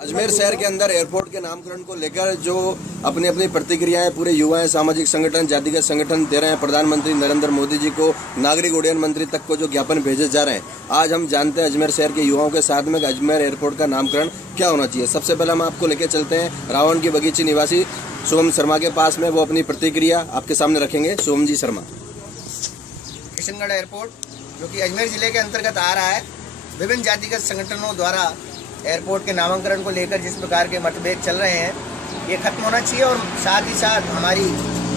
अजमेर शहर के अंदर एयरपोर्ट के नामकरण को लेकर जो अपनी अपनी प्रतिक्रियाएं पूरे युवा सामाजिक संगठन जातिगत संगठन दे रहे हैं, प्रधानमंत्री नरेंद्र मोदी जी को, नागरिक उड्डयन मंत्री तक को जो ज्ञापन भेजे जा रहे हैं, आज हम जानते हैं अजमेर शहर के युवाओं के साथ में अजमेर एयरपोर्ट का नामकरण क्या होना चाहिए। सबसे पहले हम आपको लेकर चलते हैं रावण की बगीची निवासी शुभम शर्मा के पास में, वो अपनी प्रतिक्रिया आपके सामने रखेंगे। शुभम जी शर्मा। किशनगढ़ एयरपोर्ट जो कि अजमेर जिले के अंतर्गत आ रहा है, विभिन्न जातिगत संगठनों द्वारा एयरपोर्ट के नामकरण को लेकर जिस प्रकार के मतभेद चल रहे हैं, ये खत्म होना चाहिए। और साथ ही साथ हमारी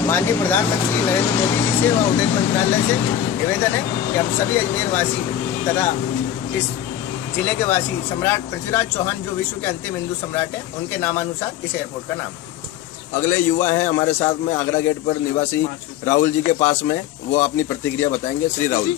माननीय प्रधानमंत्री नरेंद्र मोदी जी से व उड्डयन मंत्रालय से निवेदन है कि हम सभी अजमेर वासी तथा इस जिले के वासी सम्राट पृथ्वीराज चौहान जो विश्व के अंतिम हिंदू सम्राट हैं, उनके नामानुसार इस एयरपोर्ट का नाम। अगले युवा हैं हमारे साथ में आगरा गेट पर निवासी राहुल जी के पास में, वो अपनी प्रतिक्रिया बताएंगे। श्री राहुल।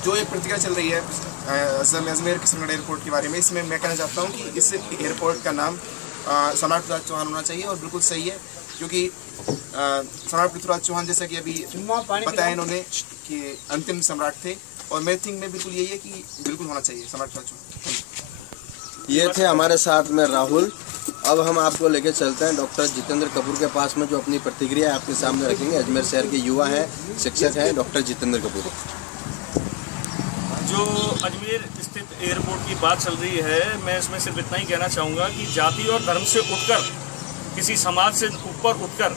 जो ये प्रतिक्रिया चल रही है अजमेर किशनगढ़ एयरपोर्ट के बारे में, इसमें मैं कहना चाहता हूँ कि इस एयरपोर्ट का नाम सम्राट पृथ्वीराज चौहान होना चाहिए। और बिल्कुल सही है, क्योंकि सम्राट पृथ्वीराज चौहान जैसा कि अभी बताया इन्होंने कि अंतिम सम्राट थे, और मेरे थिंक में बिल्कुल यही है कि बिल्कुल होना चाहिए सम्राट पृथ्वीराज चौहान। ये थे हमारे साथ में राहुल। अब हम आपको लेके चलते हैं डॉक्टर जितेंद्र कपूर के पास में, जो अपनी प्रतिक्रिया आपके सामने रखेंगे। अजमेर शहर के युवा हैं, शिक्षक हैं, डॉक्टर जितेंद्र कपूर। जो अजमेर स्थित एयरपोर्ट की बात चल रही है, मैं इसमें सिर्फ इतना ही कहना चाहूँगा कि जाति और धर्म से उठकर, किसी समाज से ऊपर उठकर,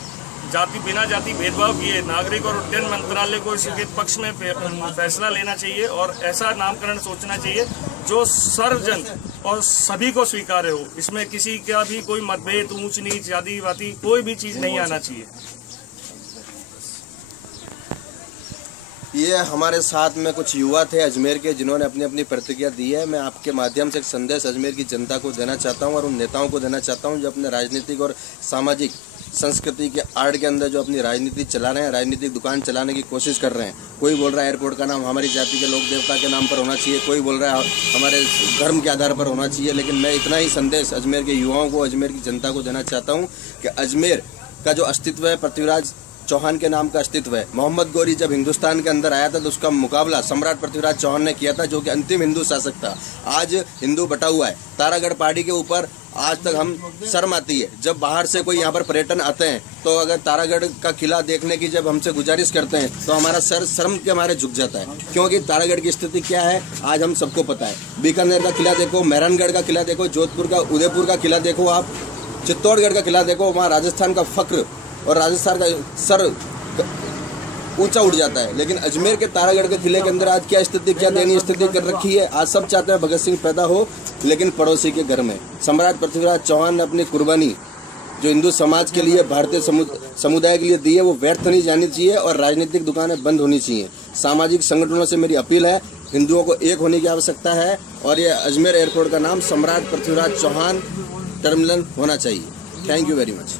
बिना जाति भेदभाव किए नागरिक और उड्डयन मंत्रालय को इसके पक्ष में फैसला लेना चाहिए और ऐसा नामकरण सोचना चाहिए जो सर्वजन और सभी को स्वीकार्य हो। इसमें किसी का भी कोई मतभेद, ऊंच नीच, जाति वाती कोई भी चीज़ नहीं आना चाहिए। ये हमारे साथ में कुछ युवा थे अजमेर के, जिन्होंने अपनी अपनी प्रतिक्रिया दी है। मैं आपके माध्यम से एक संदेश अजमेर की जनता को देना चाहता हूं और उन नेताओं को देना चाहता हूं जो अपने राजनीतिक और सामाजिक संस्कृति के आड़ के अंदर जो अपनी राजनीति चला रहे हैं, राजनीतिक दुकान चलाने की कोशिश कर रहे हैं। कोई बोल रहा है एयरपोर्ट का नाम हमारी जाति के लोक देवता के नाम पर होना चाहिए, कोई बोल रहा है हमारे धर्म के आधार पर होना चाहिए। लेकिन मैं इतना ही संदेश अजमेर के युवाओं को, अजमेर की जनता को देना चाहता हूँ कि अजमेर का जो अस्तित्व है, पृथ्वीराज चौहान के नाम का अस्तित्व है। मोहम्मद गौरी जब हिंदुस्तान के अंदर आया था तो उसका मुकाबला सम्राट पृथ्वीराज चौहान ने किया था, जो कि अंतिम हिंदू शासक था। आज हिंदू बटा हुआ है। तारागढ़ पहाड़ी के ऊपर आज तक हम शर्म आती है जब बाहर से कोई यहाँ पर पर्यटन आते हैं, तो अगर तारागढ़ का किला देखने की जब हमसे गुजारिश करते हैं तो हमारा सर शर्म के हमारे झुक जाता है, क्योंकि तारागढ़ की स्थिति क्या है आज हम सबको पता है। बीकानेर का किला देखो, मेहरानगढ़ का किला देखो, जोधपुर का, उदयपुर का किला देखो, आप चित्तौड़गढ़ का किला देखो, वहाँ राजस्थान का फक्र और राजस्थान का सर ऊंचा उठ जाता है। लेकिन अजमेर के तारागढ़ के किले के अंदर आज क्या स्थिति, क्या दयनीय स्थिति कर रखी है। आज सब चाहते हैं भगत सिंह पैदा हो, लेकिन पड़ोसी के घर में। सम्राट पृथ्वीराज चौहान ने अपनी कुर्बानी जो हिंदू समाज के लिए, भारतीय समुदाय के लिए दी है, वो व्यर्थ नहीं जानी चाहिए और राजनीतिक दुकानें बंद होनी चाहिए। सामाजिक संगठनों से मेरी अपील है, हिंदुओं को एक होने की आवश्यकता है और ये अजमेर एयरपोर्ट का नाम सम्राट पृथ्वीराज चौहान टर्मिनल होना चाहिए। Thank you very much.